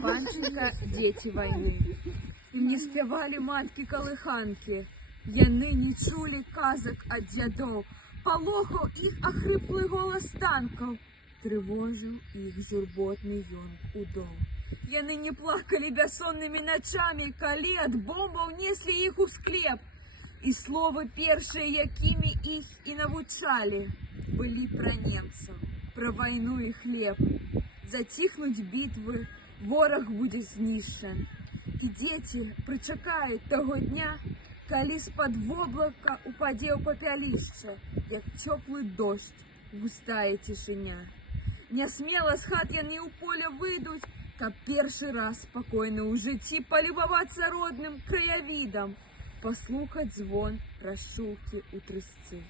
барабанчика «Дети войны». І мне спявалі маткі-калыханкі. Яны не чулі казак ад дзядоў, палохаў іх ахрыплы голас танкаў, трывожыў іх журботны ёнк удоў. Яны не плакалі бяссоннымі начамі, калі ад бомбаў неслі іх у склеп. І словы першыя, якімі іх і навучалі, былі пра немцаў, пра вайну і хлеб. Заціхнуць бітвы, вораг будзе знішчан. І дзеці прычакаюць таго дня, калі з-пад воблака упадзе ў папялішча, як цёплы дождж, густая цішыня. Нясмела з хат яны ў поле выйдуць, каб першы раз спакойна ў жыцці палюбавацца родным краявідам, паслухаць звон рашчулкі ў трысцы.